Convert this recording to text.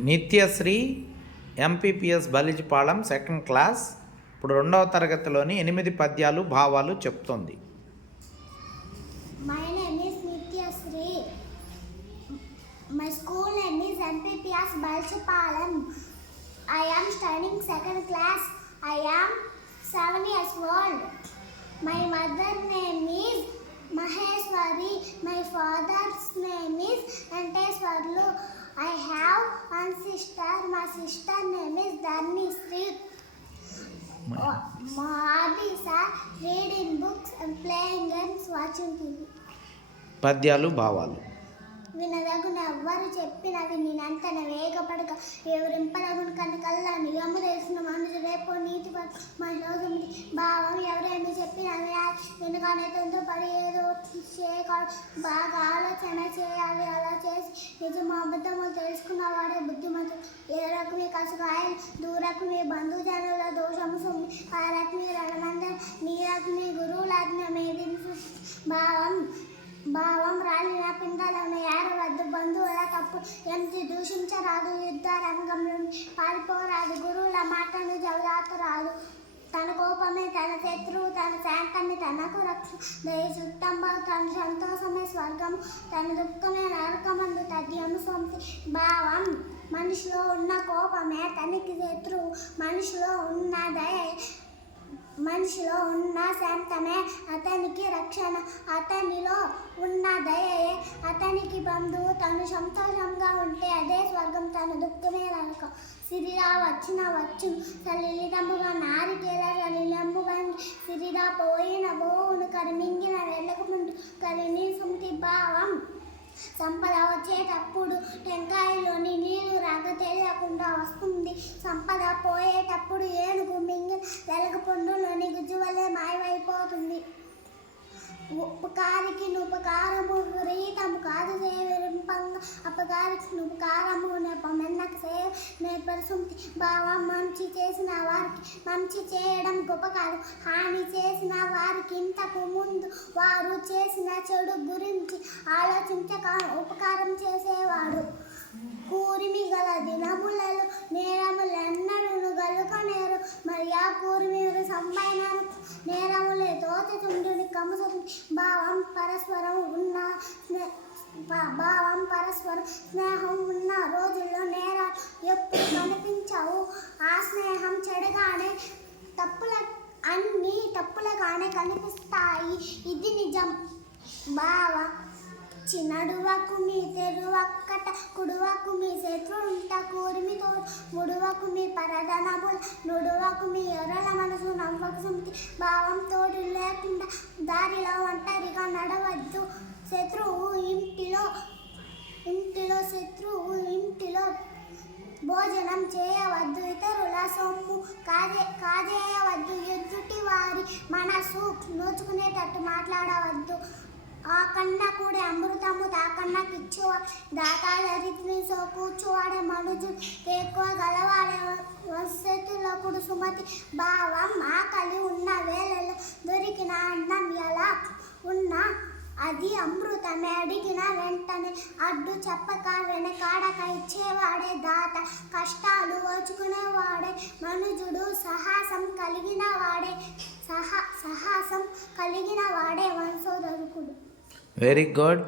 Nithyasree MPPS Balijipalem second class. ఇప్పుడు 2వ తరగతిలోని 8 పద్యాలు భావాలు చెప్తుంది. My name is Nityasri. My school name is MPPS Balijipalam. I am studying second class. I am 7 years old. My mother name is Maheshwari. My father's name is Venkateswarlu. I have one sister. My sister name is Dharnisri. My hobbies are reading books and playing games, watching TV. పద్యాలు భావాలు. వినదగున ఎవ్వరు చెప్పినవి నేనంతన వేగపడక ఎవరింపదగున కనుకల్లా నియము తెలిసిన మనుషు రేపు నీతి మనోగమిది భావం ఎవరేమి చెప్పినవి వెనుకనే తొందరపడి ఏదో చేయకూడదు. బాగా ఆలోచన చేయాలి. అలా చేసి నిజము అబద్ధము తెలుసుకున్నవాడే బుద్ధిమంతుడు. ఏ రకమే కసుకాయలు దూరకుని బంధుజనుల దోషము సొమ్మి పారకుని రణమందరం నీరకుని గురువులాజ్ఞ మేది భావం రాలిన పిండాలను ఏడవద్దు. బంధువుల తప్పు ఎంతి దూషించరాదు. యుద్ధ రంగంలో పారిపోరాదు. గురువుల మాటను జవదాతరాదు. తన కోపమే తన శత్రువు, తన శాంతమే తనకు రక్షణ. దయ చుట్టంబ తన సంతోషమే స్వర్గము, తన దుఃఖమే నరకమందు తథ్యము సొంతి. భావం మనిషిలో ఉన్న కోపమే తనకి శత్రువు. మనిషిలో ఉన్న దయ మనిషిలో ఉన్న శాంతమే అతనికి రక్షణ. అతనిలో ఉన్న దయే అతనికి బంధువు. తను సంతోషంగా ఉంటే అదే స్వర్గం, తన దుఃఖమే నరకం. సిరిరా వచ్చిన వచ్చు సలిలితముగా నారికేల సలిలంబుగా సిరిరా పోయిన బోవును కరిమింగిన వెళ్ళకు ముందు కరిని సుమతి. భావం సంపద వచ్చేటప్పుడు టెంకాయలోని నీళ్లు రాక తెలియకుండా వస్తుంది. సంపద పోయేటప్పుడు ఏనుగు మింగిన వెలగ పండులోని గుజ్జు వల్లే మాయమైపోతుంది. ఉపకారికి ఉపకారము రీతము కాదు సేవింపంగా అపకారికి ఉపకారము నెపమెన్నక సేవ నేర్పరుస్తుంది. భావం మంచి చేసిన వారికి మంచి చేయడం గొప్ప కాదు. హాని చేసిన వారికి ఇంతకు ముందు వారు చేసిన చెడు గురించి ఆలోచించక ఉపకారం చేసేవాడు. కూరిమి గల దినములలో నేరములెన్నడూ గలుకనేరు. మరి ఆ కూరిమిరు సంపైన నేరములే తోచుతుండుని కముసతుంది. భావం పరస్పరం స్నేహం ఉన్న రోజుల్లో నేరాలు ఎప్పుడు కనిపించవు. ఆ స్నేహం చెడగానే అన్ని తప్పులుగానే కనిపిస్తాయి. ఇది నిజం. భావ చిన్నడువకు మీ తెరువక్కట కుడువకు మీ శత్రుంట కూరిమితో ముడువకు మీ పరదనముల నుడువకు మీ ఎర్రల మనసు నవ్వకు సుమతి. భావం తోడు లేకుండా దారిలో ఒంటరిగా నడవద్దు. శత్రువు ఇంటిలో భోజనం చేయవద్దు. ఇతరుల సొమ్ము కాజేయవద్దు. ఎదుటి వారి మనసు నోచుకునేటట్టు మాట్లాడవద్దు. ఆ కన్నా కూడా అమృతము తాకన్నాకి ఇచ్చేవాడు దాతాదరిని కూర్చోవాడే మనుజుడు ఎక్కువ గలవాడే వసతులకుడు సుమతి. భావం ఆకలి ఉన్న వేళలో దొరికిన అన్నం ఎలా ఉన్నా అది అమృతమే. అడిగిన వెంటనే అడ్డు చెప్పక వెనకాడక ఇచ్చేవాడే దాత. కష్టాలు ఓచుకునేవాడే మనుజుడు. సాహసం కలిగిన వాడే వంశోధరుకుడు. Very good.